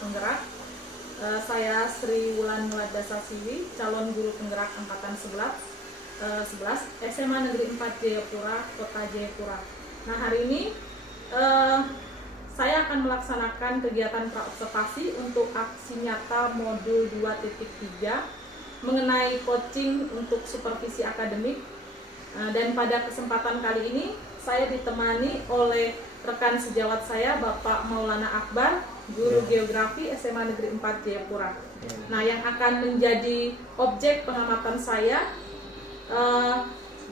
penggerak. Saya Sri Wulan Wadasasiwi, calon guru penggerak angkatan 11 SMA Negeri 4 Jayapura, Kota Jayapura. Nah, hari ini saya akan melaksanakan kegiatan praobservasi untuk aksi nyata modul 2.3 mengenai coaching untuk supervisi akademik. Dan pada kesempatan kali ini saya ditemani oleh rekan sejawat saya, Bapak Maulana Akbar, guru geografi SMA Negeri 4 Jayapura. Nah, yang akan menjadi objek pengamatan saya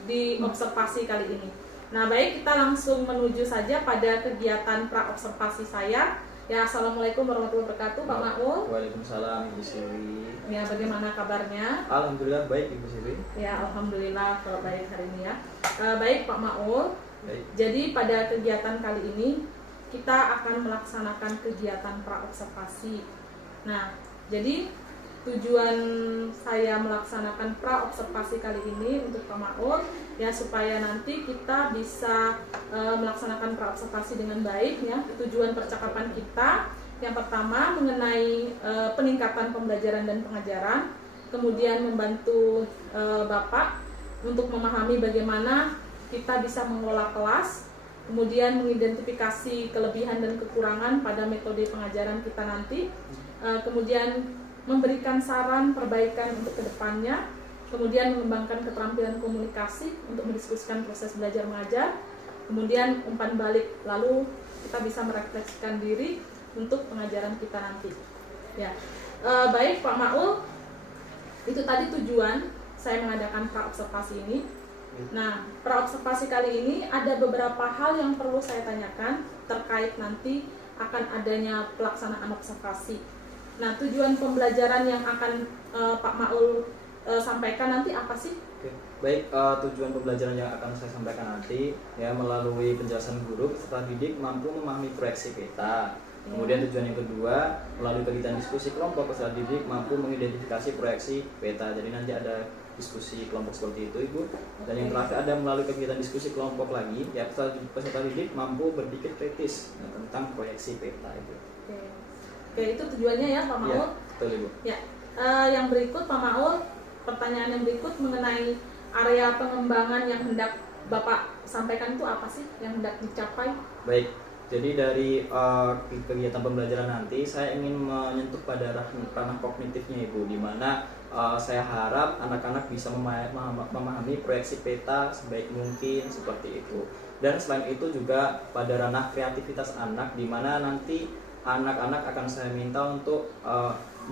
di observasi kali ini. Nah, baik, kita langsung menuju saja pada kegiatan praobservasi saya. Ya, Assalamualaikum warahmatullahi wabarakatuh, Pak Maul. Waalaikumsalam, Ibu Siri. Ya, bagaimana kabarnya? Alhamdulillah baik, Ibu Siri. Ya, alhamdulillah kalau baik hari ini ya. Baik, Pak Maul. Baik. Jadi pada kegiatan kali ini kita akan melaksanakan kegiatan praobservasi. Nah, jadi tujuan saya melaksanakan praobservasi kali ini untuk Pak Maul ya, supaya nanti kita bisa melaksanakan praobservasi dengan baik ya. Tujuan percakapan kita yang pertama mengenai peningkatan pembelajaran dan pengajaran, kemudian membantu Bapak untuk memahami bagaimana kita bisa mengelola kelas, kemudian mengidentifikasi kelebihan dan kekurangan pada metode pengajaran kita nanti, kemudian memberikan saran perbaikan untuk kedepannya, kemudian mengembangkan keterampilan komunikasi untuk mendiskusikan proses belajar mengajar, kemudian umpan balik, lalu kita bisa merefleksikan diri untuk pengajaran kita nanti. Ya, baik Pak Maul, itu tadi tujuan saya mengadakan praobservasi ini. Nah, praobservasi kali ini ada beberapa hal yang perlu saya tanyakan terkait nanti akan adanya pelaksanaan observasi. Nah, tujuan pembelajaran yang akan Pak Maul sampaikan nanti apa sih? Oke. Baik, tujuan pembelajaran yang akan saya sampaikan nanti ya melalui penjelasan guru peserta didik mampu memahami proyeksi peta. Kemudian tujuan yang kedua, melalui kegiatan diskusi kelompok peserta didik mampu mengidentifikasi proyeksi peta. Jadi nanti ada diskusi kelompok seperti itu, Ibu. Dan yang terakhir ada melalui kegiatan diskusi kelompok lagi, ya peserta didik mampu berpikir kritis tentang proyeksi peta itu. Oke, itu tujuannya ya Pak Maul. Ya, betul, Ibu. Ya, yang berikut Pak Maul, pertanyaan yang berikut mengenai area pengembangan yang hendak Bapak sampaikan itu apa sih yang hendak dicapai? Baik. Jadi dari kegiatan pembelajaran nanti saya ingin menyentuh pada ranah kognitifnya, Ibu, di mana saya harap anak-anak bisa memahami proyeksi peta sebaik mungkin seperti itu. Dan selain itu juga pada ranah kreativitas anak, di mana nanti anak-anak akan saya minta untuk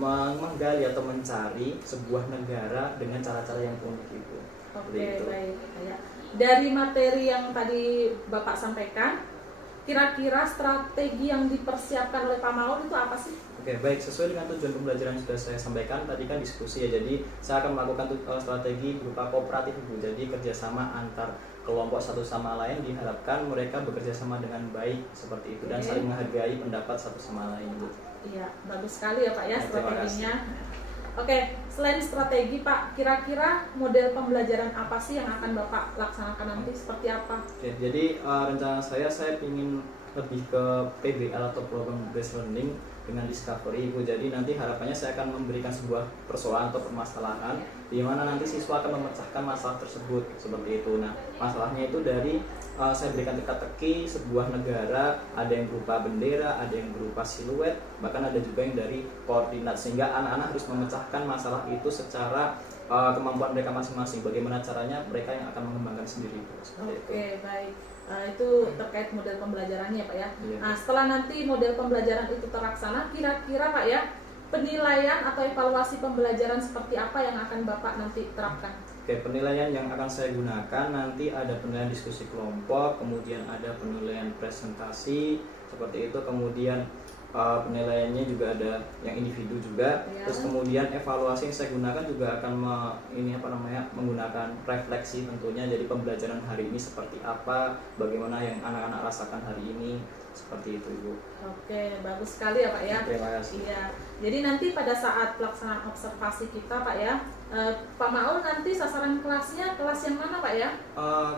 menggali atau mencari sebuah negara dengan cara-cara yang unik, Ibu. Oke, baik. Ya. Dari materi yang tadi Bapak sampaikan, kira-kira strategi yang dipersiapkan oleh Pak Maul itu apa sih? Oke, baik, sesuai dengan tujuan pembelajaran yang sudah saya sampaikan tadi kan diskusi ya. Jadi saya akan melakukan strategi berupa kooperatif, Ibu. Jadi kerjasama antar kelompok satu sama lain, diharapkan mereka bekerja sama dengan baik seperti itu dan saling menghargai pendapat satu sama lain, Ibu. Iya, bagus sekali ya Pak ya strateginya. Oke, selain strategi Pak, kira-kira model pembelajaran apa sih yang akan Bapak laksanakan nanti, seperti apa? Oke, jadi rencana saya ingin lebih ke PBL atau Program Based Learning dengan discovery, Ibu. Jadi nanti harapannya saya akan memberikan sebuah persoalan atau permasalahan di mana nanti siswa akan memecahkan masalah tersebut seperti itu. Nah, masalahnya itu dari saya berikan teka-teki sebuah negara, ada yang berupa bendera, ada yang berupa siluet, bahkan ada juga yang dari koordinat, sehingga anak-anak harus memecahkan masalah itu secara kemampuan mereka masing-masing. Bagaimana caranya mereka yang akan mengembangkan sendiri. Oke, baik. Itu terkait model pembelajarannya Pak ya. Iya. Nah, setelah nanti model pembelajaran itu terlaksana, kira-kira Pak ya, penilaian atau evaluasi pembelajaran seperti apa yang akan Bapak nanti terapkan? Oke, penilaian yang akan saya gunakan nanti ada penilaian diskusi kelompok, kemudian ada penilaian presentasi seperti itu, kemudian penilaiannya juga ada yang individu juga, ya. Terus kemudian evaluasi yang saya gunakan juga akan menggunakan refleksi tentunya. Jadi pembelajaran hari ini seperti apa, bagaimana yang anak-anak rasakan hari ini, seperti itu, Ibu. Oke, bagus sekali ya Pak ya. Terima kasih. Iya. Jadi nanti pada saat pelaksanaan observasi kita Pak ya, Pak Maul nanti sasaran kelasnya kelas yang mana Pak ya?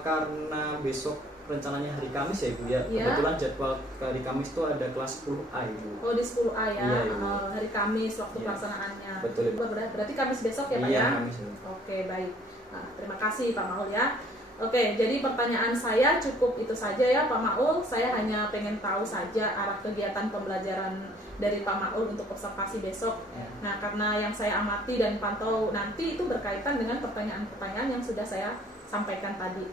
Karena besok rencananya hari Kamis ya Ibu ya. Iya. Kebetulan jadwal hari Kamis itu ada kelas 10A Ibu. Oh, di 10A ya. Iya, Ibu. Hari Kamis waktu Iya. pelaksanaannya. Betul, Ibu. Berarti Kamis besok ya Pak Iya, ya? Kamis, Ibu. Oke, baik. Nah, terima kasih Pak Maul ya. Oke, jadi pertanyaan saya cukup itu saja ya Pak Maul. Saya hanya pengen tahu saja arah kegiatan pembelajaran dari Pak Maul untuk observasi besok. Ya. Nah, karena yang saya amati dan pantau nanti itu berkaitan dengan pertanyaan-pertanyaan yang sudah saya sampaikan tadi.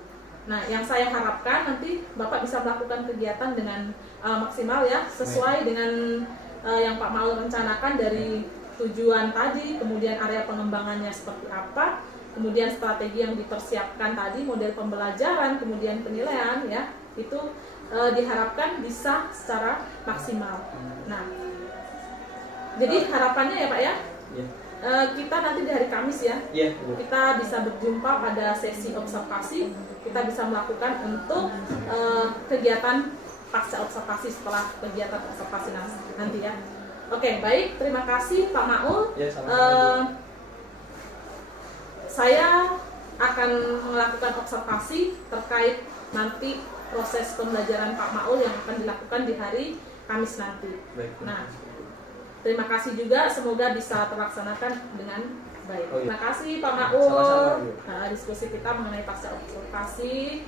Nah, yang saya harapkan nanti Bapak bisa melakukan kegiatan dengan maksimal ya, sesuai dengan yang Pak Maul rencanakan dari tujuan tadi, kemudian area pengembangannya seperti apa, kemudian strategi yang dipersiapkan tadi, model pembelajaran, kemudian penilaian ya, itu diharapkan bisa secara maksimal. Nah, jadi harapannya ya Pak ya, Iya. kita nanti di hari Kamis ya, Iya, Ibu. kita bisa berjumpa pada sesi observasi, kita bisa melakukan untuk kegiatan pasca observasi setelah kegiatan observasi nanti ya. Oke, baik, terima kasih Pak Maul. Ya, sama-sama, Saya akan melakukan observasi terkait nanti proses pembelajaran Pak Maul yang akan dilakukan di hari Kamis nanti. Baik. Nah, terima kasih juga, semoga bisa terlaksanakan dengan baik. Oh, iya. Terima kasih Pak Maul. Sama-sama, Bu. Nah, diskusi kita mengenai pasca observasi.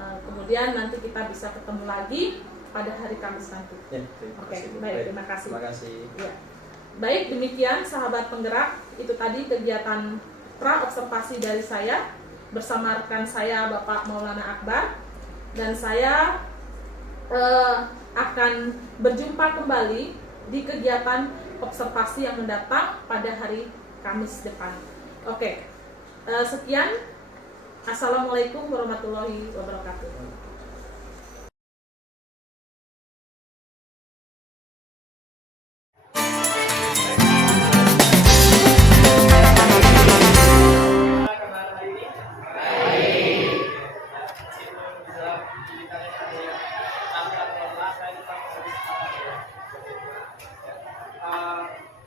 Kemudian nanti kita bisa ketemu lagi pada hari Kamis nanti. Ya, terima Oke, kasih, Bu. baik, terima kasih. Terima kasih. Ya. Baik, demikian sahabat penggerak, itu tadi kegiatan pra observasi dari saya bersama rekan saya Bapak Maulana Akbar, dan saya akan berjumpa kembali di kegiatan observasi yang mendatang pada hari Kamis depan. Oke, sekian. Assalamualaikum warahmatullahi wabarakatuh.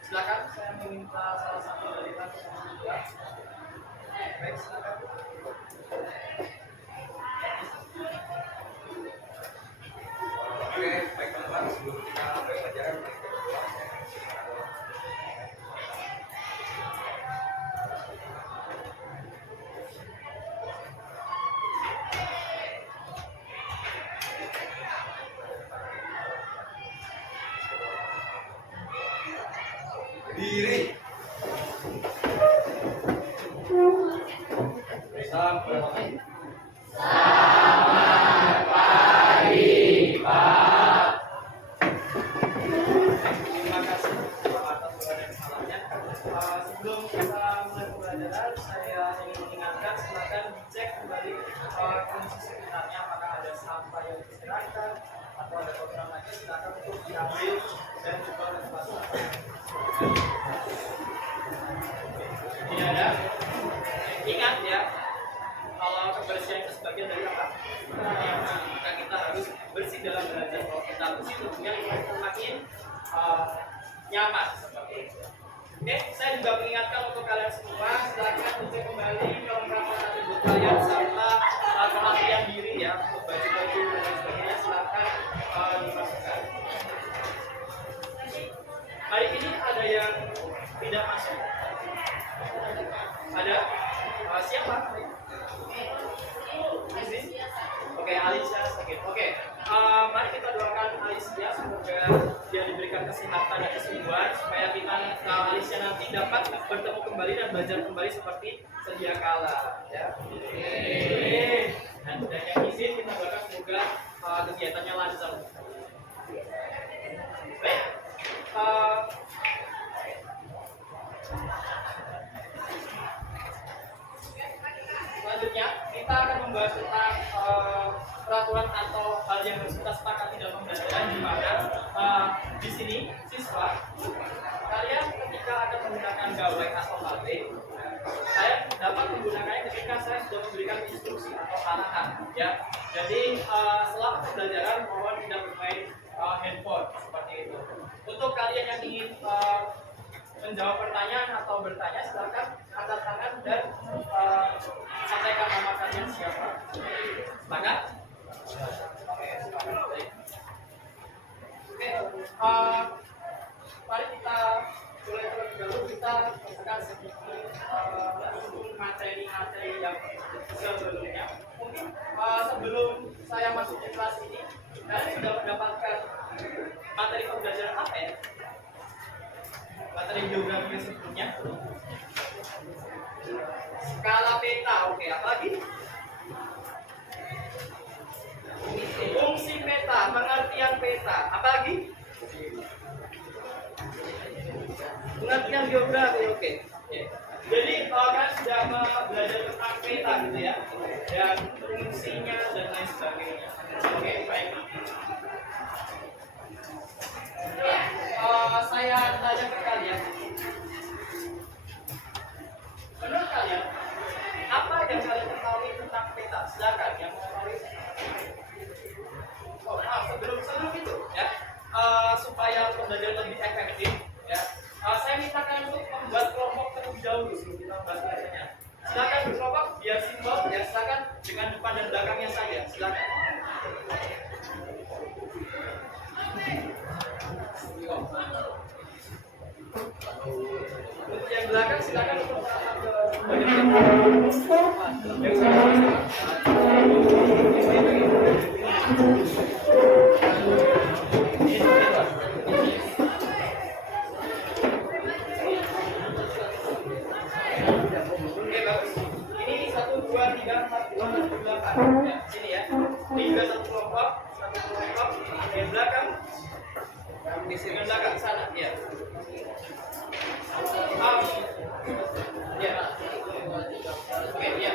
Silakan, saya meminta salah satu dari kalian juga. Baik, silakan. Oke, baik teman-teman, sebelum kita mulai pelajaran kita berdoa. Diri. Sampai. Terima kasih atas doa dan salamnya. Sebelum kita mulai pembelajaran, saya ingin mengingatkan silakan dicek kembali kondisi sekitarnya, apakah ada sampah yang berserakan atau ada kotoran lainnya, silakan untuk diambil dan juga dipasang. Tidak ada. Ingat ya, kalau kebersihan itu sebagian dari apa? Maka kita harus bersih dalam belajar. Kalau kita bersih tentunya semakin nyaman seperti itu. Oke, saya juga mengingatkan untuk kalian semua, silakan cek kembali kelengkapan atribut kalian serta pelatihan diri ya, untuk baju-baju dan lain sebagainya, silakan dimasukkan. Hari ini ada yang tidak masuk? Ada? Siapa? Izin? Oke, Alicia sakit. Oke, mari kita doakan Alicia, semoga dia diberikan kesehatan dan kesembuhan supaya kita Alicia nanti dapat bertemu kembali dan belajar kembali seperti sedia kala ya. Dan yang izin kita doakan semoga kegiatannya lancar. Baik. Selanjutnya kita akan membahas tentang peraturan atau hal yang harus kita sepakati dalam pembelajaran, di mana di sini siswa kalian ketika akan menggunakan gawai atau batik, saya dapat menggunakannya ketika saya sudah memberikan instruksi atau arahan ya. Jadi selama pembelajaran mohon tidak bermain handphone seperti itu. Untuk kalian yang ingin menjawab pertanyaan atau bertanya, silakan angkat tangan dan sampaikan nama kalian siapa. Semangat. Oke, mari kita mulai terlebih dahulu. Kita akan sedikit materi-materi yang sebelumnya. Mungkin sebelum saya masuk ke kelas ini, kalian sudah mendapatkan materi pembelajaran apa ya? Materi geografi sebelumnya. Skala peta, oke. Apa lagi? Fungsi peta, pengertian peta. Apa lagi? Pengertian geografi, oke. Jadi kalian sudah belajar tentang peta gitu ya, dan fungsinya dan lain sebagainya. Oke, baik. Saya tanya ke kalian. Menurut kalian, apa yang kalian ketahui tentang peta? Silakan yang mengetahui. Oh, sebelum itu ya, supaya pembelajaran lebih efektif ya, saya minta kalian untuk membuat kelompok terlebih dahulu sebelum kita membahas pelajarannya. Silakan berkelompok biar simbol ya, silakan dengan depan dan belakangnya saja. Silakan. Untuk yang belakang silakan untuk ya, sini ya. Ini juga satu kelompok yang belakang. Yang belakang sana, ya. Ya. Oke, ya.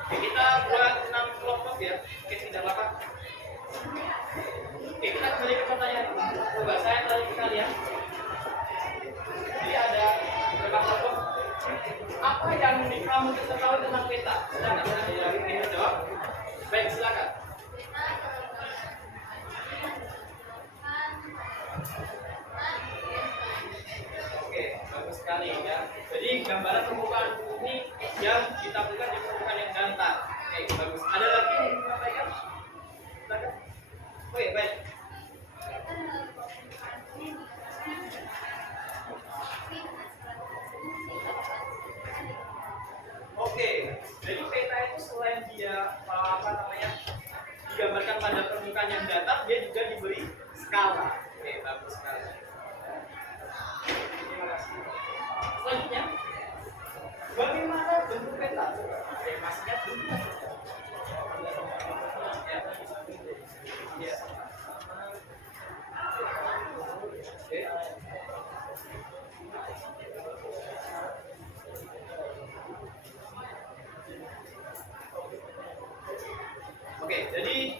Oke, kita buat 6 kelompok ya. Oke, tidak apa-apa. Oke, kita kembali ke pertanyaan. Coba saya tanya ke kalian. Jadi ada berapa kelompok? Apa yang kamu ketahui tentang peta? Silakan, kita jawab. Baik, silakan. Oke, bagus sekali ya. Jadi gambaran permukaan bumi yang ditampilkan di permukaan yang datar. Oke, bagus. Ada lagi yang disampaikan? Silakan. Oke, baik. Oke, jadi peta itu selain dia digambarkan pada permukaan yang datar, dia juga diberi skala. Oke, bagus sekali. Terima kasih. Selanjutnya, bagaimana bentuk peta? Oke, maksudnya bentuk. Ya. Oke. Oke, jadi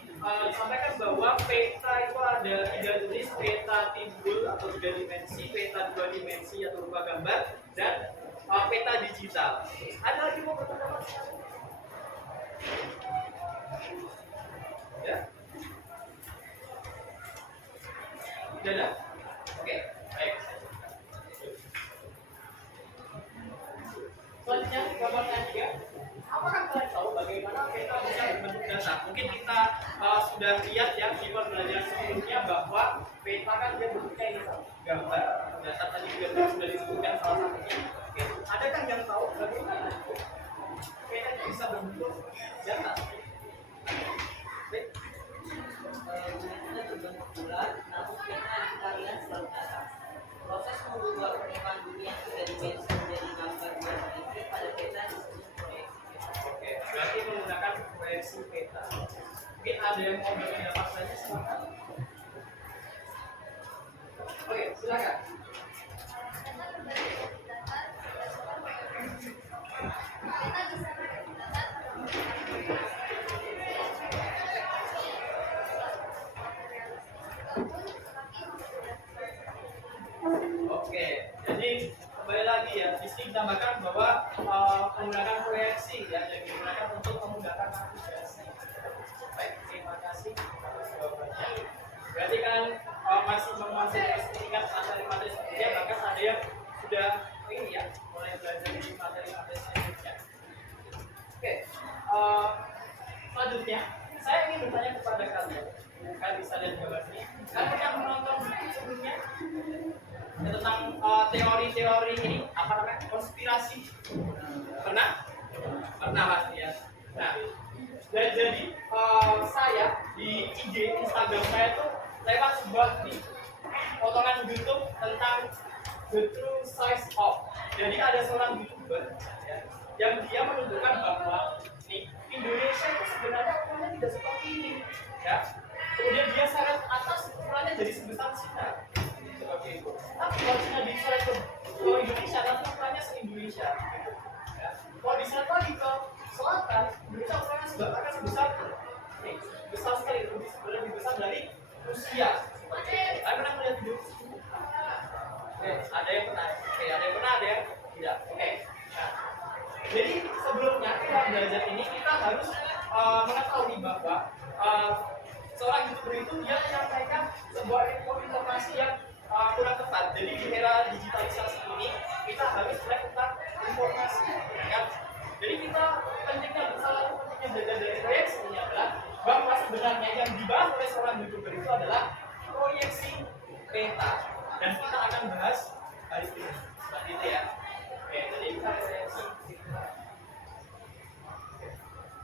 disampaikan bahwa peta itu ada 3 jenis: peta timbul atau 3 dimensi, peta 2 dimensi atau rupa gambar, dan peta digital. Ada lagi mau berpendapat? Ya? Tidak ada? Oke, baik. Selanjutnya, gambarnya juga. Apakah kalian tahu bagaimana peta bisa berbentuk data? Mungkin kita sudah lihat ya di pembelajaran sebelumnya bahwa peta kan dia bentuknya ini gambar, data tadi juga sudah disebutkan salah satunya. Oke. Adakah yang tahu bagaimana peta bisa berbentuk data? Baik. Bumbunya berbentuk bulat, namun peta yang kita lihat selalu datar. Proses mengubah permukaan bumi yang 3 dimensi menjadi gambar 2 dimensi pada peta disebut proyeksi peta. Oke, berarti menggunakan proyeksi peta. Mungkin ada yang mau berpendapat saja, silakan. Oke, silakan. Oke, jadi kembali lagi ya, di sini ditambahkan bahwa menggunakan proyeksi ya, yang digunakan untuk memudahkan navigasi. Baik, terima kasih atas jawabannya. Berarti kan masih tingkat materi-materi sebelumnya, bahkan ada yang sudah ini ya, mulai belajar di materi-materi selanjutnya. dan gambar seni. Kalian pernah menonton buku sebelumnya tentang teori-teori ini apa namanya konspirasi? Pernah pasti ya. Nah, jadi saya di IG Instagram saya tuh lewat sebuah potongan YouTube tentang the true size of. Jadi ada seorang YouTuber ya, yang dia menunjukkan bahwa Indonesia itu sebenarnya ukurannya tidak seperti ini ya. Kemudian dia seret atas ukurannya jadi sebesar Cina seperti itu. Tapi kalau Cina diseret ke Indonesia nanti ukurannya se-Indonesia ya. Kalau diseret lagi ke selatan Indonesia ukurannya akan sebesar besar sekali, lebih besar dari Rusia. Saya pernah melihat video ada yang pernah, ada yang tidak. Nah, jadi sebelumnya kita belajar ini kita harus mengetahui bahwa seorang YouTuber itu dia menyampaikan sebuah informasi yang kurang tepat. Jadi di era digitalisasi ini kita harus belajar tentang informasi. Ya. Jadi kita pentingnya belajar dari proyeksi ini adalah bahwa sebenarnya yang dibahas oleh seorang YouTuber itu adalah proyeksi peta. Dan kita akan bahas hari ini seperti itu ya. Jadi kita proyeksi.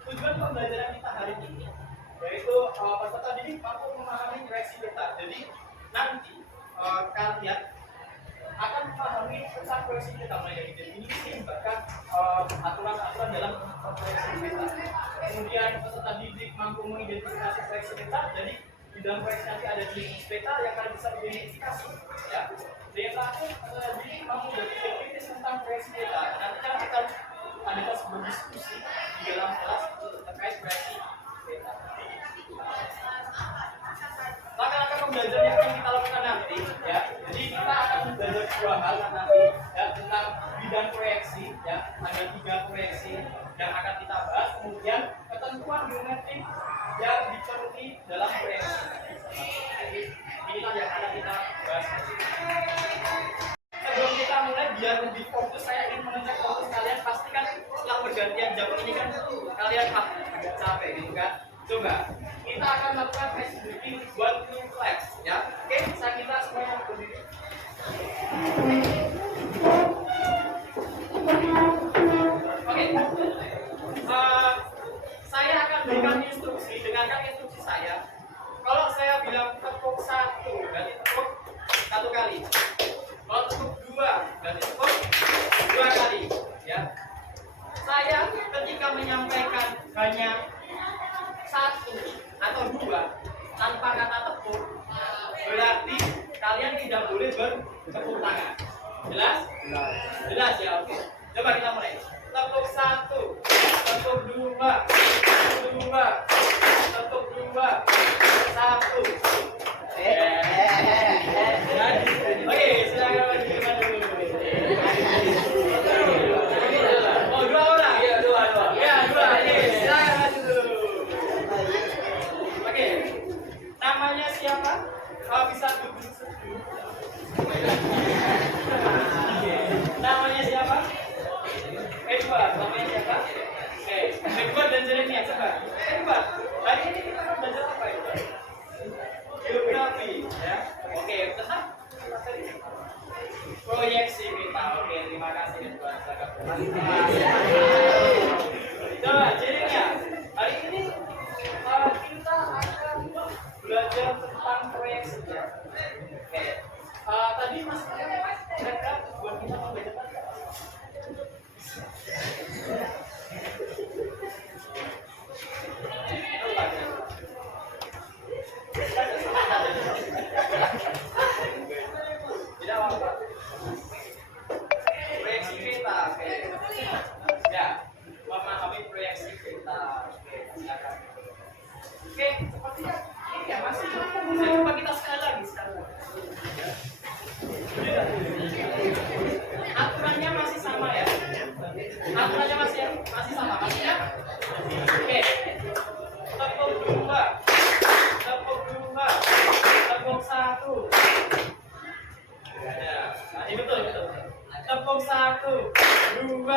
Tujuan pembelajaran kita hari ini yaitu peserta didik mampu memahami proyeksi peta. Jadi nanti kalian akan memahami tentang proyeksi peta mulai dari definisi bahkan aturan-aturan dalam proyeksi peta. Kemudian peserta didik mampu mengidentifikasi proyeksi peta. Jadi di dalam proyeksi nanti ada jenis peta yang kalian bisa identifikasi ya. Dan yang terakhir jadi mampu berpikir tentang proyeksi peta. Nanti kan akan ada sebuah diskusi di dalam kelas terkait proyeksi peta. Langkah-langkah pembelajaran yang akan kita lakukan nanti ya. Jadi kita akan belajar dua hal nanti ya, tentang bidang proyeksi ya. Ada 3 proyeksi yang akan kita bahas. Kemudian ketentuan geometrik yang dipenuhi dalam proyeksi. Jadi inilah yang akan kita bahas. Sebelum kita mulai biar lebih fokus, saya ingin mengecek fokus kalian. Pastikan setelah pergantian jam ini kan kalian agak capek gitu kan. Coba kita akan melakukan Facebooking buat new class ya. Oke, saya kita semuanya berdiri. Oke. Saya akan berikan instruksi, dengarkan instruksi saya. Kalau saya bilang tepuk 1, berarti tepuk 1 kali. Kalau tepuk 2, berarti tepuk 2 kali. Ya. Saya ketika menyampaikan hanya 1 atau 2 tanpa kata tepuk, berarti kalian tidak boleh bertepuk tangan. Jelas? Jelas ya, oke. Coba kita mulai. Tepuk 1, tepuk 2, tepuk 2, 1. Oke, silakan lanjutkan dulu. Oh, 2 orang? Iya, 2. Ya, 2. Oke, silakan lanjut dulu. Oke. Namanya siapa? Bisa duduk seduh. Namanya siapa? Edward. Namanya siapa? Edward dan Jeremy. Coba. Edward. Hari ini kita akan belajar apa, Edward? Geografi, ya. Oke, tetap proyeksi peta. Oke, terima kasih Edward. Coba, Jeremy. Hari ini kita akan belajar tentang proyeksi. Ya. Oke. Tadi Mas mereka buat kita membedakan. Tidak apa-apa. Proyeksi peta, oke. Ya, memahami proyeksi peta. Oke, silakan. Oke, sepertinya ini ya masih. Saya coba kita sekali lagi sekarang. Aturannya masih sama ya. Aturannya masih sama, maksudnya. Oke. Tepuk 2, tepuk 2, tepuk 1. Ya, ini betul. Tepuk 1, 2.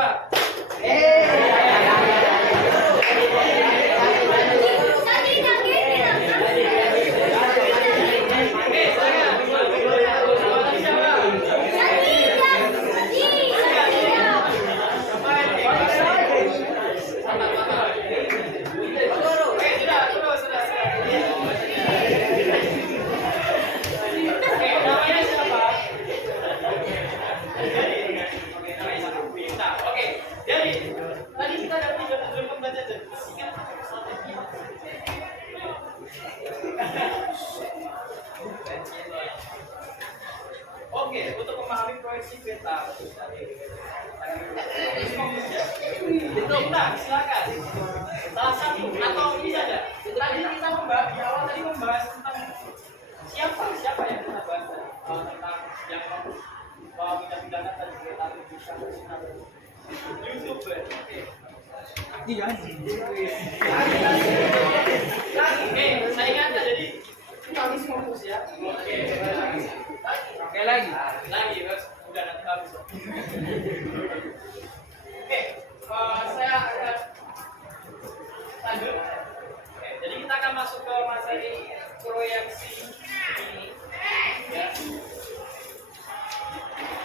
proyeksi peta. Nah, silakan. Salah satu atau ini saja. Tadi kita membahas di awal tadi membahas tentang siapa yang kita bahas tentang yang pindah-pindahkan tadi kita bisa YouTuber. Oke. Iya. Oke, saya ingatkan jadi kita harus fokus ya. Oke lagi, bos. Udah nanti habis. Oke, saya akan lanjut. Oke, jadi kita akan masuk ke materi proyeksi ini. Ya.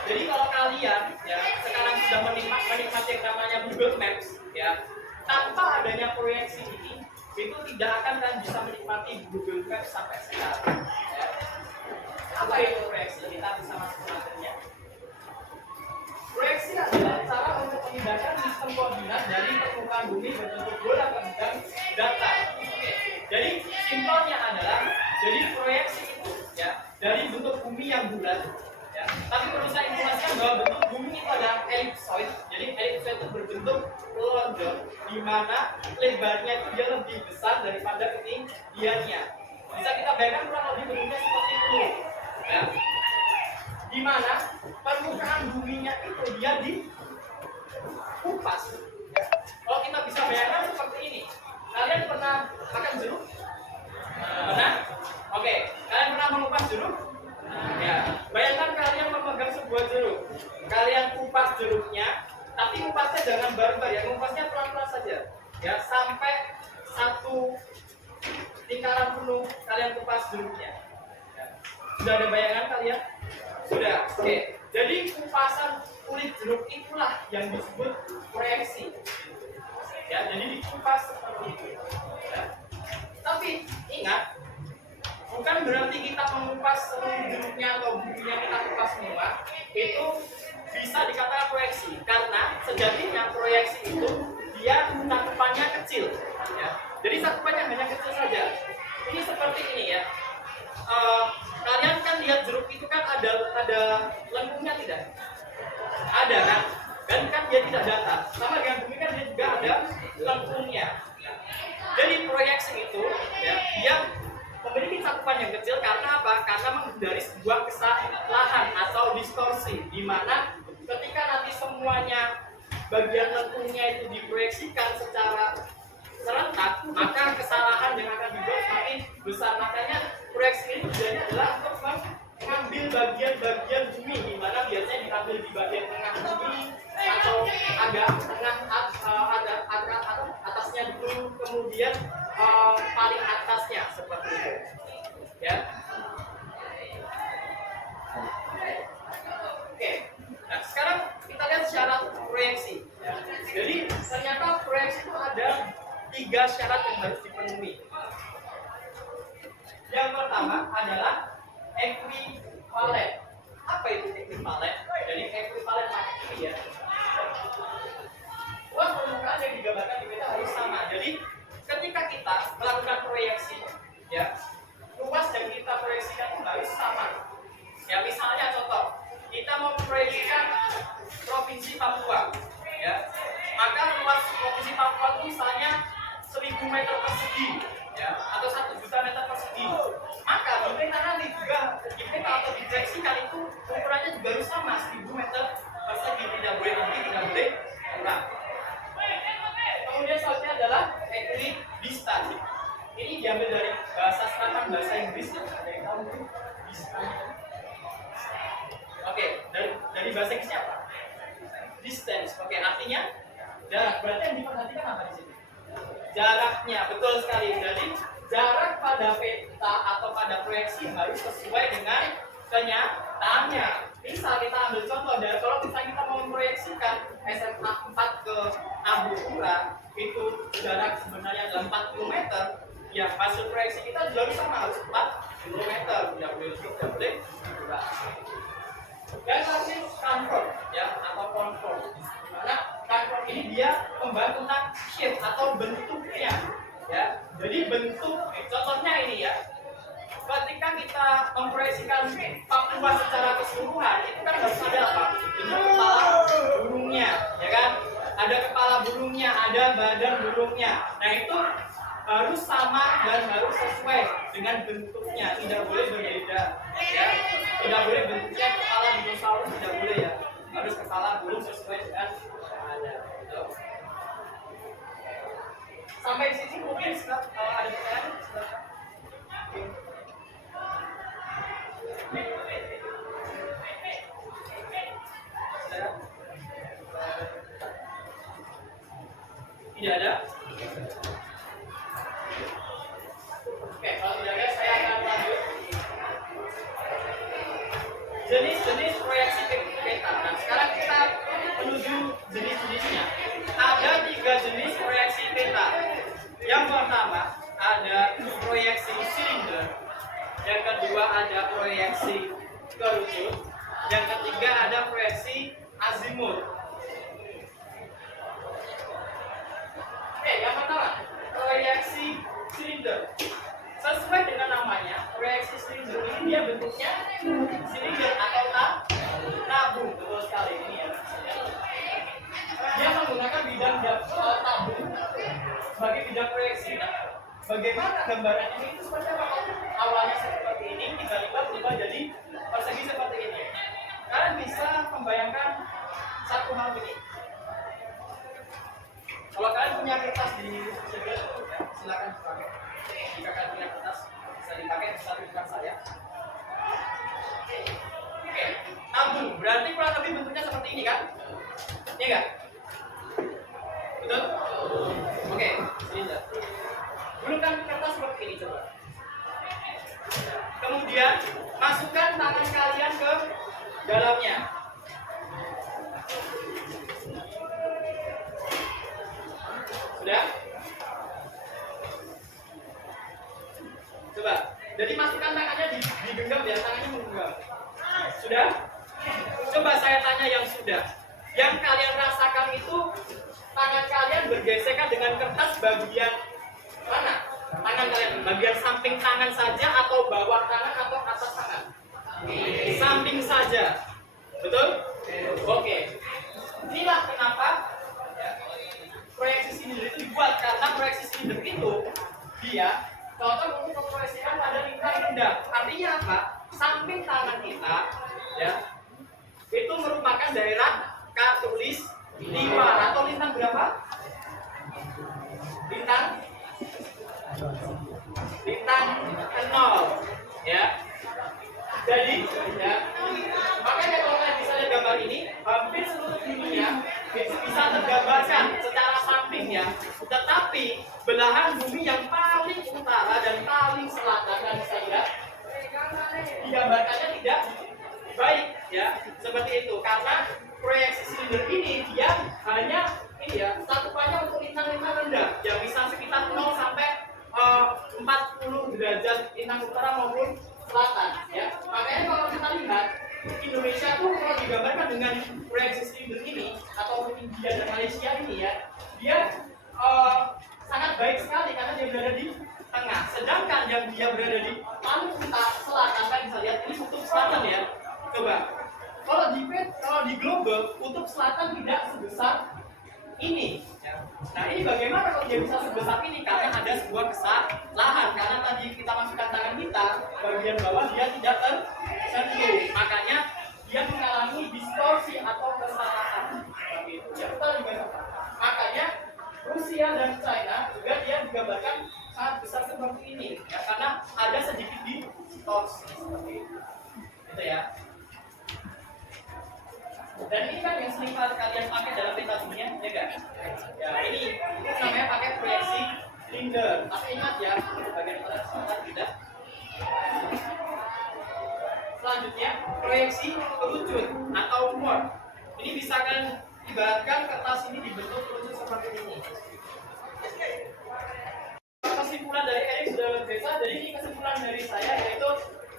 Jadi kalau kalian ya sekarang sudah menikmati yang namanya Google Maps ya, tanpa adanya proyeksi ini itu tidak akan kalian bisa menikmati Google Maps sampai sekarang. Ya. Apa itu proyeksi? Kita bisa masuk ke materinya. Proyeksi adalah cara untuk memindahkan sistem koordinat dari permukaan bumi berbentuk bola ke bidang data. Oke. Jadi simpelnya adalah jadi proyeksi itu ya dari bentuk bumi yang bulat. Ya. Tapi perlu saya informasikan bahwa bentuk bumi itu adalah elipsoid. Jadi elipsoid itu berbentuk lonjong, di mana lebarnya itu dia lebih besar daripada ketinggiannya. Bisa kita bayangkan kurang lebih bentuknya seperti itu. Ya. Di mana permukaan buminya itu dia dikupas. Ya. Kalau kita bisa bayangkan seperti ini. Kalian pernah makan jeruk? Pernah? Oke. Kalian pernah mengupas jeruk? Ya, bayangkan kalian memegang sebuah jeruk. Kalian kupas jeruknya, tapi kupasnya jangan bareng-bareng ya, kupasnya pelan-pelan saja. Ya, sampai satu lingkaran penuh kalian kupas jeruknya. Ya. Sudah ada bayangan kalian? Sudah. Oke. Jadi kupasan kulit jeruk itulah yang disebut proyeksi. Ya, jadi dikupas seperti itu. Ya. Tapi ingat, bukan berarti kita mengupas seluruh jeruknya atau buminya kita kupas semua itu bisa dikatakan proyeksi, karena sejatinya proyeksi itu dia cakupannya kecil ya. Jadi cakupannya hanya kecil saja. Ini seperti ini ya. Kalian kan lihat jeruk itu kan ada lengkungnya tidak? Ada kan? Dan kan dia tidak datar. Sama dengan bumi kan dia juga ada lengkungnya. Jadi proyeksi itu ya dia memiliki cakupan yang kecil karena apa? Karena menghindari sebuah kesalahan atau distorsi, di mana ketika nanti semuanya bagian lengkungnya itu diproyeksikan secara serentak, maka kesalahan yang akan dibuat semakin besar. Makanya proyeksi ini tujuannya adalah untuk mengambil bagian-bagian bumi, di mana biasanya diambil di bagian tengah bumi atau agak tengah atau atasnya dulu, kemudian paling atasnya seperti itu ya. Oke, nah sekarang kita lihat syarat proyeksi ya. Jadi ternyata proyeksi itu ada 3 syarat yang harus dipenuhi. Yang pertama adalah equivalent. Apa itu equivalent? Jadi equivalent maksudnya ya luas permukaan yang digambarkan di peta harus sama. Jadi ketika kita melakukan proyeksi ya, luas yang kita proyeksikan itu harus sama ya. Misalnya contoh, kita mau proyeksikan provinsi Papua ya, maka luas provinsi Papua itu misalnya 1000 meter persegi ya, atau 1 juta meter persegi. Maka di peta nanti juga di peta atau diproyeksikan itu ukurannya juga harus sama, 1000 meter persegi, tidak boleh lebih, tidak boleh kurang. Kemudian selanjutnya adalah equidistant. Ini diambil dari bahasa serapan bahasa Inggris. Ada yang tahu distance? Oke, dari bahasa Inggrisnya apa? Distance. Oke, artinya jarak. Berarti yang diperhatikan apa di sini? Jaraknya, betul sekali. Jadi jarak pada peta atau pada proyeksi harus sesuai dengan kenyataannya. Misal kita ambil contoh dari kalau kita mau memproyeksikan SMA 4 ke Abu Pura, itu jarak sebenarnya adalah 40 meter. Ya, hasil proyeksi kita juga sama, harus 40 meter. Tidak boleh lebih, tidak boleh kurang. Dan terakhir conform ya, atau conform. Dimana conform ini dia membahas tentang shape atau bentuknya ya. Jadi bentuk, contohnya ini ya. ketika kita memproyeksikan Papua secara keseluruhan, itu kan harus ada apa? Bentuk kepala burungnya, ya kan? Ada kepala burungnya, ada badan burungnya. Nah itu harus sama dan harus sesuai dengan bentuknya, tidak boleh berbeda, ya. Tidak boleh bentuknya kepala dinosaurus, tidak boleh ya. Harus kepala burung sesuai dengan yang ada. Gitu. Sampai di sini mungkin ada pertanyaan? Silakan. Tidak ada? Oke, kalau tidak ada saya akan lanjut. Jenis-jenis proyeksi peta. Nah, sekarang kita menuju jenis-jenisnya. Ada 3 jenis proyeksi peta. Yang pertama ada proyeksi silinder. Yang kedua ada proyeksi kerucut. Yang ketiga ada proyeksi azimut. Oke, yang pertama proyeksi silinder. Sesuai dengan namanya, proyeksi silinder ini dia bentuknya silinder atau tabung, betul sekali ini ya. Dia menggunakan bidang tabung sebagai bidang proyeksi. Nah, bagaimana gambaran ini itu seperti apa? Awalnya seperti ini, tiba-tiba berubah jadi persegi seperti ini. Kalian bisa membayangkan satu hal ini. Kalau kalian punya kertas di sebelah ya, silakan dipakai. Jika kalian punya kertas, bisa dipakai, bisa bukan saya. Oke, tabung. Berarti kurang lebih bentuknya seperti ini kan? Iya nggak? Betul? Oke, silinder. Gulungkan kertas seperti ini coba. Kemudian masukkan tangan kalian ke dalamnya. Sudah? Coba. Jadi masukkan tangannya digenggam ya, tangannya menggenggam. Sudah? Coba saya tanya yang sudah. Yang kalian rasakan itu tangan kalian bergesekan dengan kertas bagian mana? Tangan kalian bagian samping tangan saja atau bawah tangan atau atas tangan? Samping saja. Betul? Oke. Inilah kenapa proyeksi silinder itu dibuat, karena proyeksi silinder itu dia cocok untuk memproyeksikan pada lintang rendah. Artinya apa? Samping tangan kita ya itu merupakan daerah katulis 5 atau lintang berapa? Lintang 0 ya. Jadi ya, makanya kalau kalian bisa lihat gambar ini, hampir seluruh dunia bisa tergambarkan secara samping ya. Tetapi belahan bumi yang paling utara dan paling selatan kalian bisa lihat digambarkannya tidak baik ya, seperti itu. Karena proyeksi silinder ini dia hanya ini ya, cakupannya untuk lintang-lintang rendah yang bisa sekitar 0 sampai 40 derajat lintang utara maupun selatan ya. Makanya kalau kita lihat Indonesia tuh kalau digambarkan dengan proyeksi silinder ini atau India dan Malaysia ini ya, dia sangat baik sekali karena dia berada di tengah. Sedangkan yang dia berada di paling selatan, kan bisa lihat ini kutub selatan ya. Coba kalau di global kutub selatan tidak sebesar ini. Nah ini bagaimana kalau dia bisa sebesar ini? Karena ada sebuah kesalahan. Karena tadi kita masukkan tangan kita bagian bawah dia tidak tersentuh. Makanya dia mengalami distorsi atau kesalahan. Begitu. Ya kita juga sama. Makanya Rusia dan China juga dia digambarkan sangat besar seperti ini. Ya, karena ada sedikit distorsi seperti itu. Gitu ya. Dan ini kan yang sering kalian pakai dalam peta dunia, ya kan? Ya ini namanya pakai proyeksi silinder. Tapi ingat ya, bagian selatan tidak. Selanjutnya proyeksi kerucut atau morph. Ini bisa kan ibaratkan kertas ini dibentuk kerucut seperti ini. Kesimpulan dari Erik sudah biasa. Jadi ini kesimpulan dari saya yaitu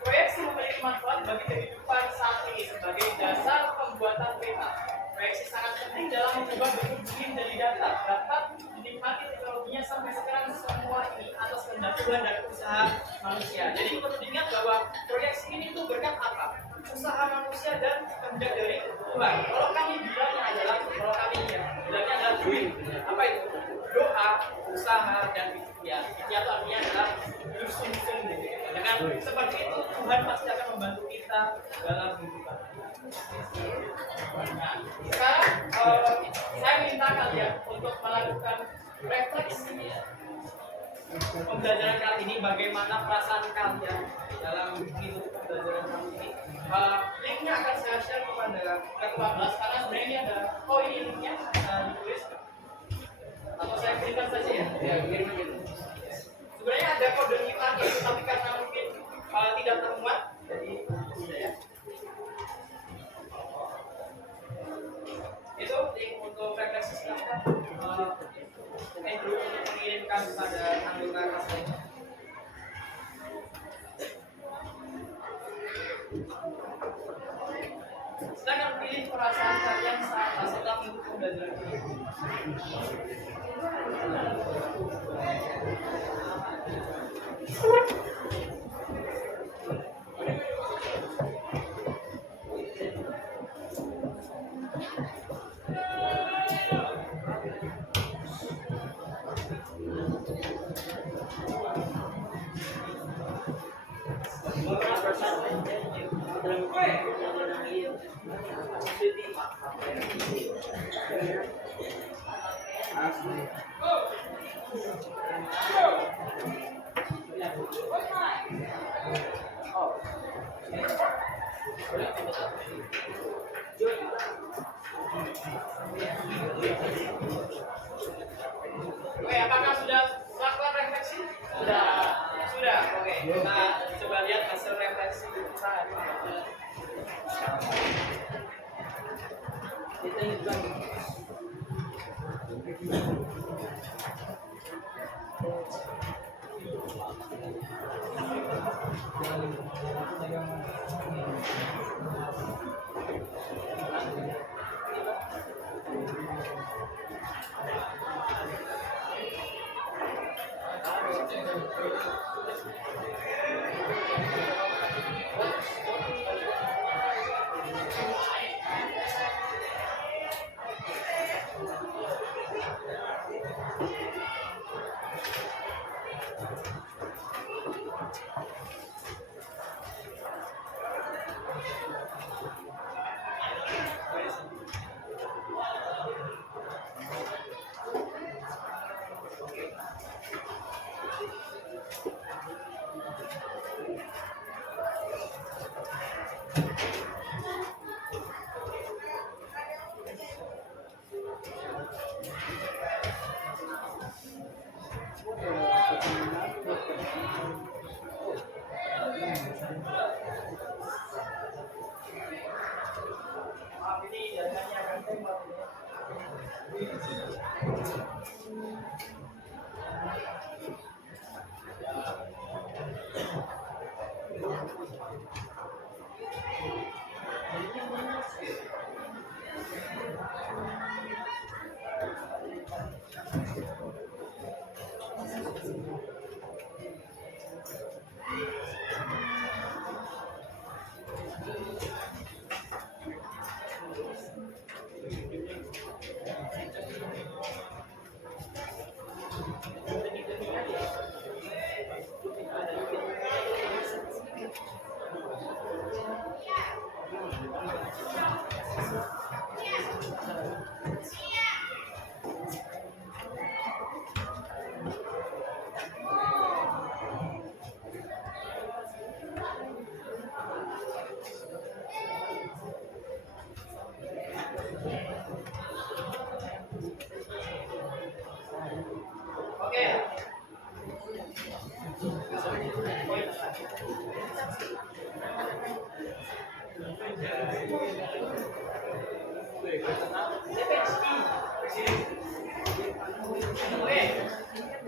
proyeksi memiliki manfaat bagi kehidupan saat ini sebagai dasar pembuatan peta. Proyeksi sangat penting dalam mengubah bentuk bumi menjadi data. Dapat dinikmati teknologinya sampai sekarang semua ini atas kehendak Tuhan dan usaha manusia. Jadi perlu diingat bahwa proyeksi ini tuh berkat apa? Usaha manusia dan kehendak dari Tuhan. Kalau kami bilangnya adalah duit. Apa itu? Doa, usaha, dan ikhtiar. Ikhtiar itu artinya adalah dusun-dusun. Dengan seperti itu Tuhan pasti akan membantu kita dalam kehidupan. Nah, sekarang saya minta kalian untuk melakukan refleksi pembelajaran kali ini, bagaimana perasaan kalian dalam mengikuti pembelajaran kali ini. Linknya akan saya share kepada ketua kelas karena sebenarnya ini ada ini linknya ditulis atau saya kirimkan saja ya. Ya, kirim aja. Sebenarnya ada kode kita itu tapi karena mungkin tidak termuat jadi tidak ya. Itu link untuk refleksi silahkan Andrew untuk mengirimkan kepada anggota kelas lainnya. Silakan pilih perasaan kalian setelah mengikuti pembelajaran ini. Oke, apakah sudah melakukan refleksi? Sudah. Oke, kita coba lihat hasil refleksi kita hari ini.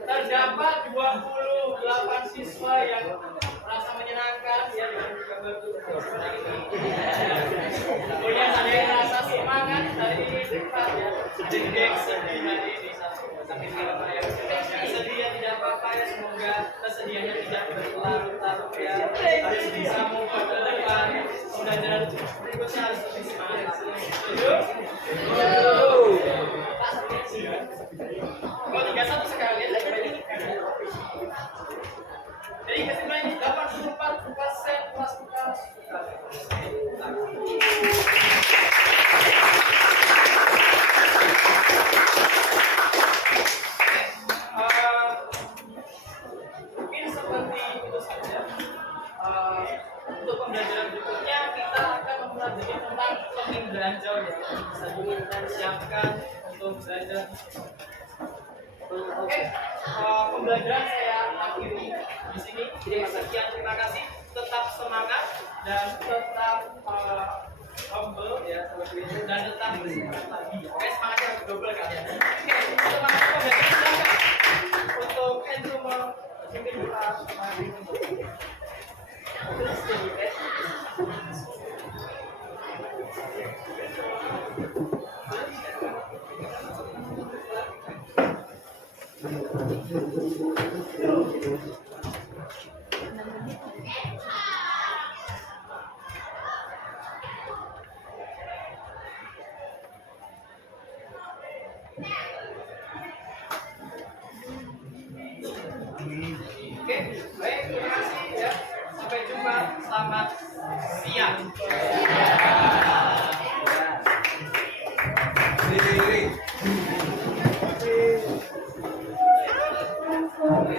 Terdapat 28 siswa yang merasa menyenangkan ya dengan gambar kemudian ada yang merasa semangat dari tempat ya, ada yang sedih hari ini. Sampai film ya. Kesedihan tidak apa-apa ya, semoga kesedihannya tidak berlarut-larut ya. Harus bisa move ke depan. Pembelajaran berikutnya harus lebih semangat. Setuju? Oh, 31 sekali ya. Jadi kesimpulan ini 84% kelas kelas. Mungkin seperti itu saja. Untuk pembelajaran berikutnya kita akan mempelajari tentang learning belajar ya. Bisa dulu kita siapkan untuk belajar. Oke, pembelajaran saya akhiri di sini. Jadi sekian, terima kasih. Tetap semangat dan tetap humble ya seperti itu, dan tetap bersemangat lagi. Oke, semangatnya double kalian. Oke, untuk masuk pembelajaran silakan. Untuk Andrew mungkin kita mari untuk Oke, baik, terima kasih ya. Sampai jumpa, selamat siang.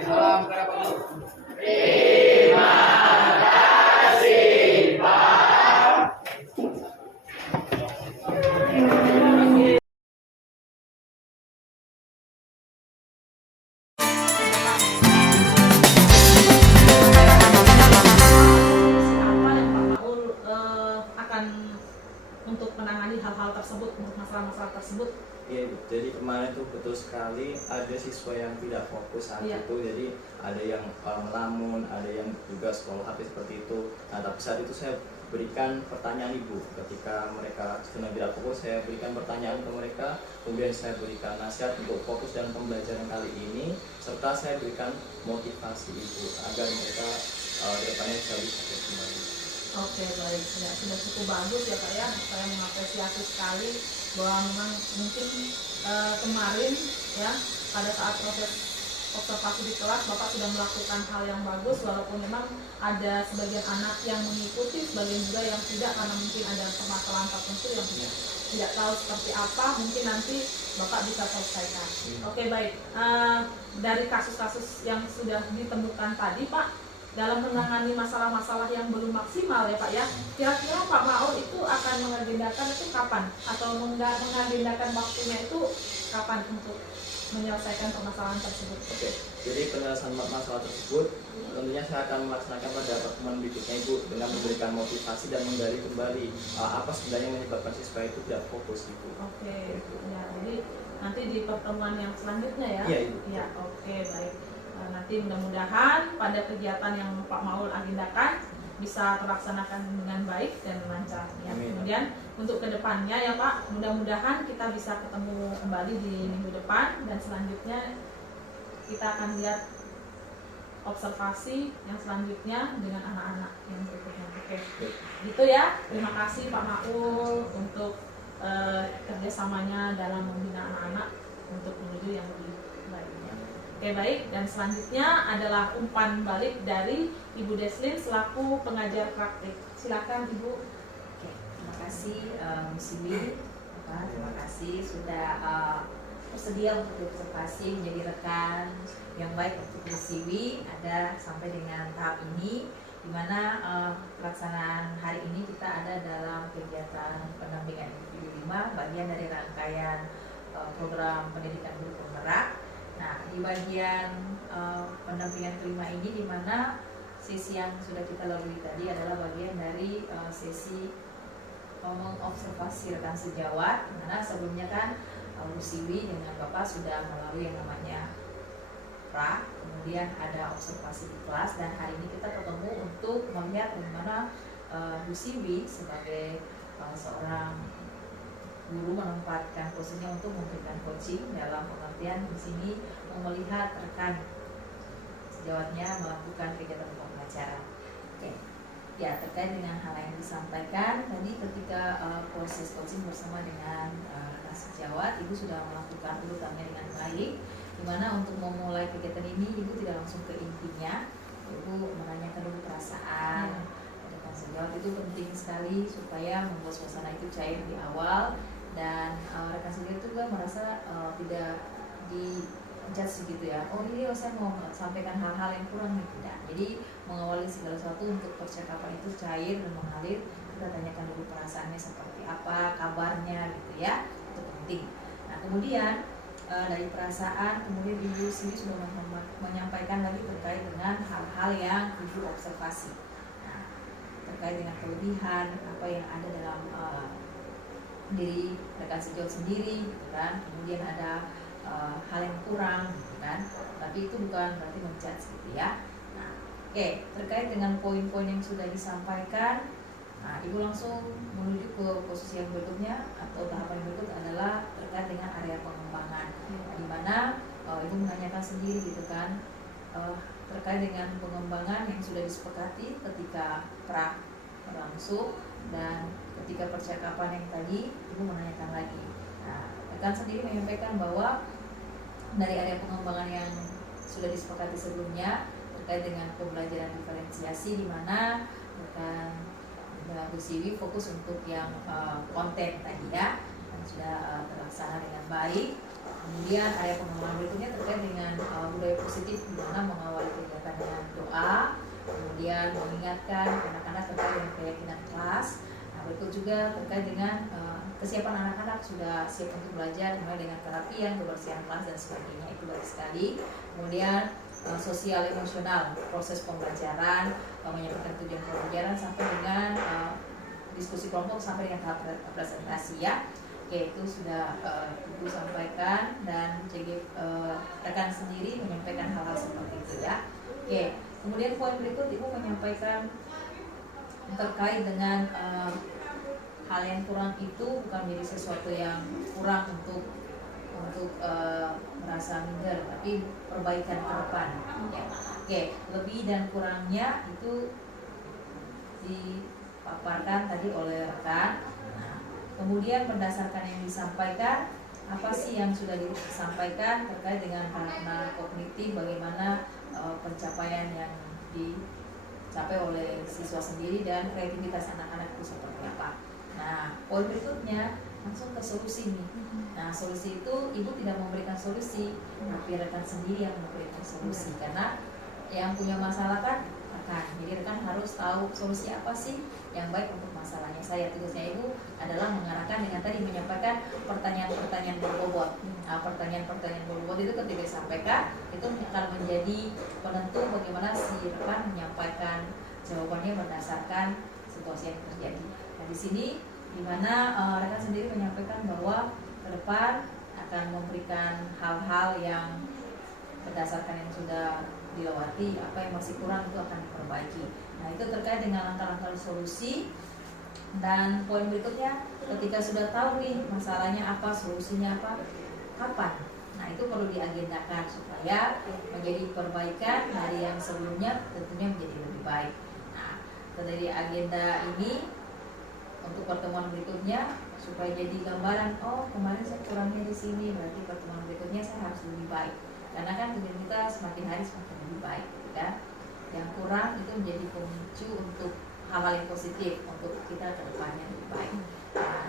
Salam kepada Pak Guru. Apa yang Pak Maul akan untuk menangani hal-hal tersebut, untuk masalah-masalah tersebut? Iya, Bu. Jadi kemarin tuh betul sekali ada siswa yang tidak fokus saat Iya. itu. Jadi ada yang melamun, ada yang juga scroll HP seperti itu. Nah, tapi saat itu saya berikan pertanyaan Ibu. Ketika mereka sedang tidak fokus, saya berikan pertanyaan ke mereka. Kemudian saya berikan nasihat untuk fokus dalam pembelajaran kali ini, serta saya berikan motivasi Ibu agar mereka depannya bisa lebih fokus kembali. Oke, baik, ya, sudah cukup bagus ya Pak ya. Saya mengapresiasi sekali bahwa memang mungkin kemarin ya pada saat proses observasi di kelas Bapak sudah melakukan hal yang bagus, walaupun memang ada sebagian anak yang mengikuti, sebagian juga yang tidak, karena mungkin ada permasalahan tertentu yang tidak tahu seperti apa, mungkin nanti Bapak bisa selesaikan. Oke, baik. Dari kasus-kasus yang sudah ditemukan tadi Pak, dalam menangani masalah-masalah yang belum maksimal ya Pak ya, kira-kira Pak Maul itu akan mengagendakan itu kapan? Atau mengagendakan waktunya itu kapan untuk menyelesaikan permasalahan tersebut? Oke, jadi penyelesaian masalah tersebut tentunya saya akan melaksanakan pada pertemuan berikutnya Ibu, dengan memberikan motivasi dan menggali kembali apa sebenarnya yang menyebabkan siswa itu tidak fokus Ibu. Oke, ya, jadi nanti di pertemuan yang selanjutnya ya? Iya, Ibu. Ya, oke, baik. Nanti mudah-mudahan pada kegiatan yang Pak Maul agendakan bisa terlaksanakan dengan baik dan lancar ya. Amin. Kemudian untuk kedepannya ya Pak, mudah-mudahan kita bisa ketemu kembali di minggu depan, dan selanjutnya kita akan lihat observasi yang selanjutnya dengan anak-anak yang berikutnya. Oke, gitu ya. Terima kasih Pak Maul untuk kerjasamanya dalam membina anak-anak untuk menuju yang lebih baik. Oke, baik, dan selanjutnya adalah umpan balik dari Ibu Deslin selaku pengajar praktik. Silakan Ibu. Oke, terima kasih Musiwi. Terima kasih sudah bersedia untuk observasi menjadi rekan yang baik untuk Musiwi. Ada sampai dengan tahap ini, di mana pelaksanaan hari ini kita ada dalam kegiatan pendampingan individu 5, bagian dari rangkaian program pendidikan guru penggerak. Nah, di bagian pendampingan kelima ini, di mana sesi yang sudah kita lalui tadi adalah bagian dari sesi mengobservasi rekan sejawat, di mana sebelumnya kan Bu Siwi dengan Bapak sudah melalui yang namanya pra, kemudian ada observasi di kelas, dan hari ini kita ketemu untuk melihat bagaimana Bu Siwi sebagai seorang guru menempatkan posisinya untuk memberikan coaching dalam pengertian di sini melihat rekan sejawatnya melakukan kegiatan pembelajaran. Oke. Ya, terkait dengan hal yang disampaikan tadi ketika proses coaching bersama dengan rekan sejawat, Ibu sudah melakukan urutannya dengan baik, dimana untuk memulai kegiatan ini Ibu tidak langsung ke intinya. Ibu menanyakan dulu perasaan rekan sejawat, itu penting sekali supaya membuat suasana itu cair di awal, dan rekan sejawat itu juga merasa tidak dijudge gitu ya, oh ini saya mau sampaikan hal-hal yang kurang nih, tidak. Jadi mengawali segala sesuatu untuk percakapan itu cair dan mengalir, kita tanyakan dulu perasaannya seperti apa, kabarnya gitu ya, itu penting. Nah kemudian dari perasaan, kemudian Ibu sendiri sudah menyampaikan lagi terkait dengan hal-hal yang Ibu observasi. Nah, terkait dengan kelebihan apa yang ada dalam diri rekan sejawat sendiri, gitu kan. Kemudian ada hal yang kurang, gitu kan. Tapi itu bukan berarti menjudge gitu ya. Nah, oke, terkait dengan poin-poin yang sudah disampaikan, nah, Ibu langsung menuju ke posisi yang berikutnya atau tahapan yang berikut adalah terkait dengan area pengembangan, di mana Ibu menanyakan sendiri gitu kan, terkait dengan pengembangan yang sudah disepakati ketika berlangsung dan ketika percakapan yang tadi Ibu menanyakan lagi. Nah, rekan sendiri menyampaikan bahwa dari area pengembangan yang sudah disepakati sebelumnya terkait dengan pembelajaran diferensiasi, di mana rekan Bu Siwi fokus untuk yang konten tadi ya, dan sudah terlaksana dengan baik. Kemudian area pengembangan berikutnya terkait dengan budaya positif, di mana mengawali kegiatan dengan doa, kemudian mengingatkan anak-anak terkait dengan keyakinan kelas. Nah, berikut juga terkait dengan kesiapan anak-anak sudah siap untuk belajar, mulai dengan kerapian, kebersihan kelas dan sebagainya, itu baik sekali. Kemudian sosial emosional, proses pembelajaran, menyampaikan tujuan pembelajaran sampai dengan diskusi kelompok sampai dengan tahap presentasi ya. Oke, itu sudah Ibu sampaikan, dan rekan sendiri menyampaikan hal-hal seperti itu ya. Oke, kemudian poin berikut Ibu menyampaikan terkait dengan hal yang kurang itu bukan menjadi sesuatu yang kurang untuk merasa minder, tapi perbaikan ke depan ya. Oke, lebih dan kurangnya itu dipaparkan tadi oleh rekan. Nah, kemudian berdasarkan yang disampaikan, apa sih yang sudah disampaikan terkait dengan makna kognitif, bagaimana pencapaian yang dicapai oleh siswa sendiri dan kreativitas anak-anak itu seperti apa. Nah, poin berikutnya langsung ke solusi nih. Nah, solusi itu Ibu tidak memberikan solusi, tapi rekan sendiri yang memberikan solusi, karena yang punya masalah kan rekan. Jadi rekan harus tahu solusi apa sih yang baik untuk masalahnya saya. Tugasnya Ibu adalah mengarahkan dengan tadi menyampaikan pertanyaan-pertanyaan berbobot. Nah, pertanyaan-pertanyaan berbobot itu ketika disampaikan itu akan menjadi penentu bagaimana si rekan menyampaikan jawabannya berdasarkan situasi yang terjadi. Nah, di sini di mana rekan sendiri menyampaikan bahwa ke depan akan memberikan hal-hal yang berdasarkan yang sudah dilewati, apa yang masih kurang itu akan diperbaiki. Nah, itu terkait dengan langkah-langkah solusi. Dan poin berikutnya, ketika sudah tahu nih masalahnya apa, solusinya apa, kapan? Nah, itu perlu diagendakan supaya menjadi perbaikan dari yang sebelumnya tentunya menjadi lebih baik. Nah, dari agenda ini untuk pertemuan berikutnya supaya jadi gambaran, oh kemarin saya kurangnya di sini, berarti pertemuan berikutnya saya harus lebih baik. Karena kan tujuan kita semakin hari semakin lebih baik, gitu kan? Yang kurang itu menjadi pemicu untuk hal-hal yang positif untuk kita ke depannya lebih baik. Nah,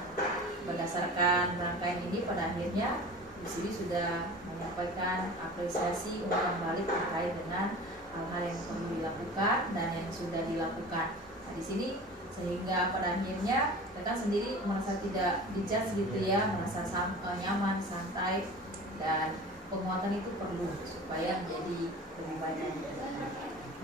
berdasarkan rangkaian ini pada akhirnya di sini sudah menyampaikan apresiasi umpan balik terkait dengan hal-hal yang perlu dilakukan dan yang sudah dilakukan. Nah, di sini sehingga pada akhirnya rekan sendiri merasa tidak dijudge gitu ya, merasa nyaman, santai, dan penguatan itu perlu supaya menjadi lebih baik.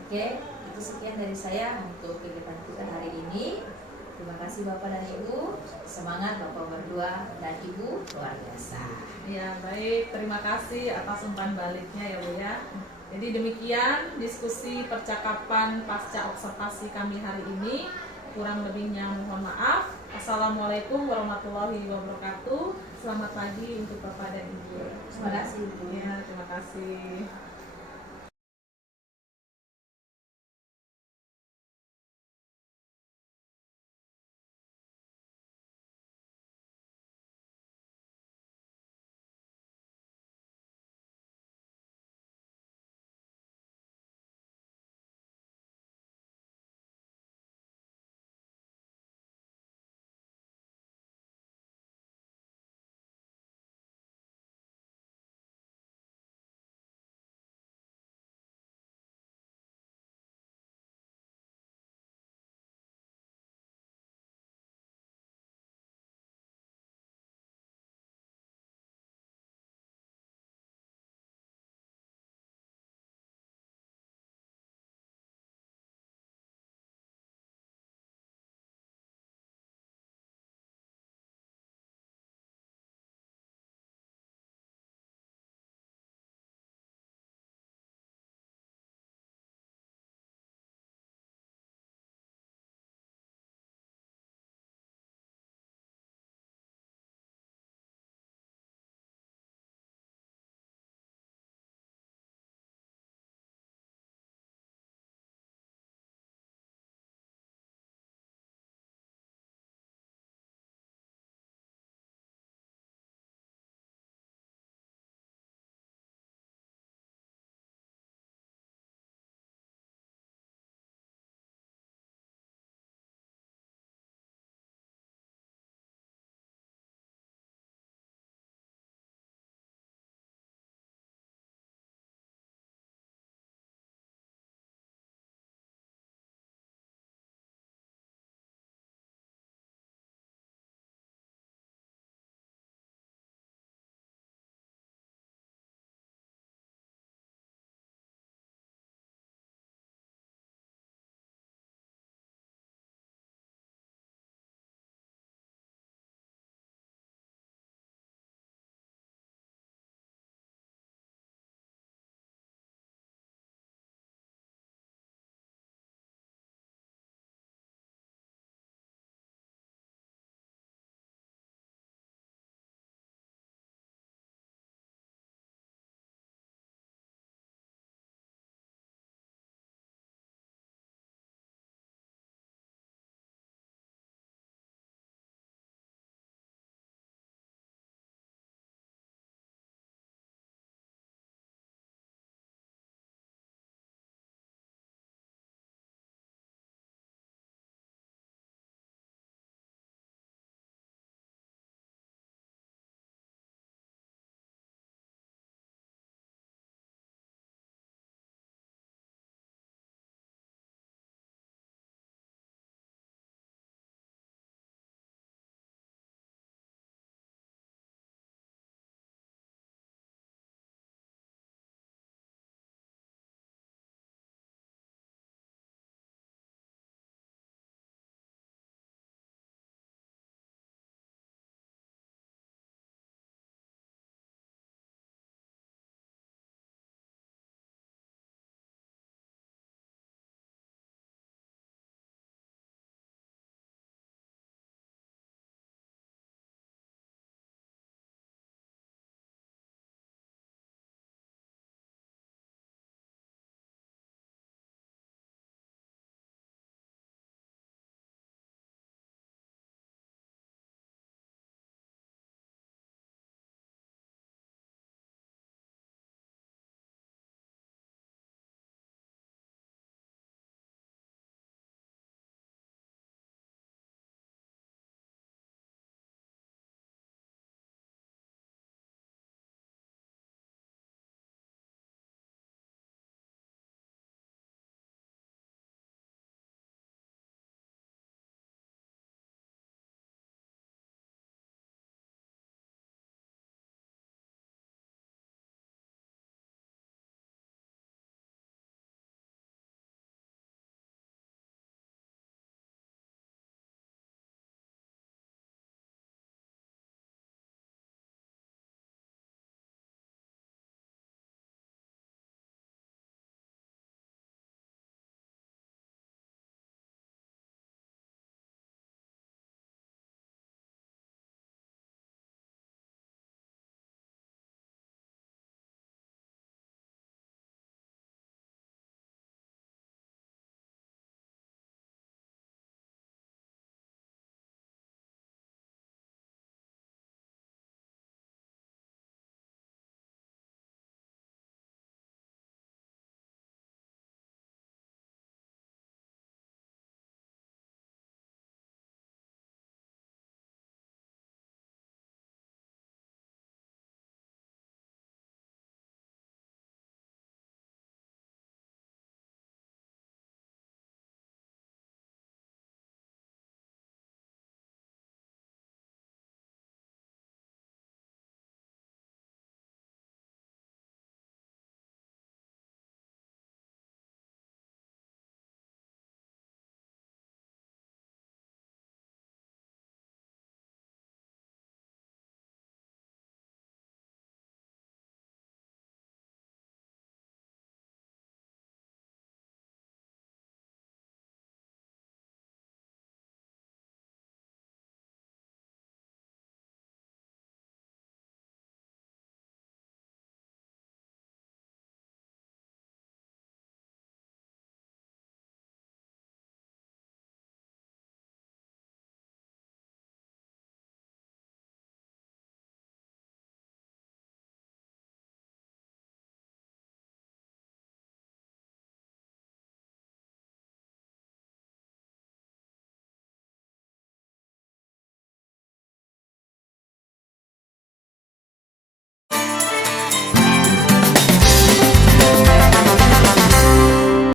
Oke, itu sekian dari saya untuk kegiatan kita hari ini. Terima kasih Bapak dan Ibu, semangat Bapak berdua dan Ibu luar biasa. Ya baik, terima kasih atas umpan baliknya ya Bu ya. Jadi demikian diskusi percakapan pasca observasi kami hari ini. Kurang lebihnya mohon maaf. Assalamualaikum warahmatullahi wabarakatuh. Selamat pagi untuk Bapak dan Ibu. Terima kasih, Bu. Ya, terima kasih.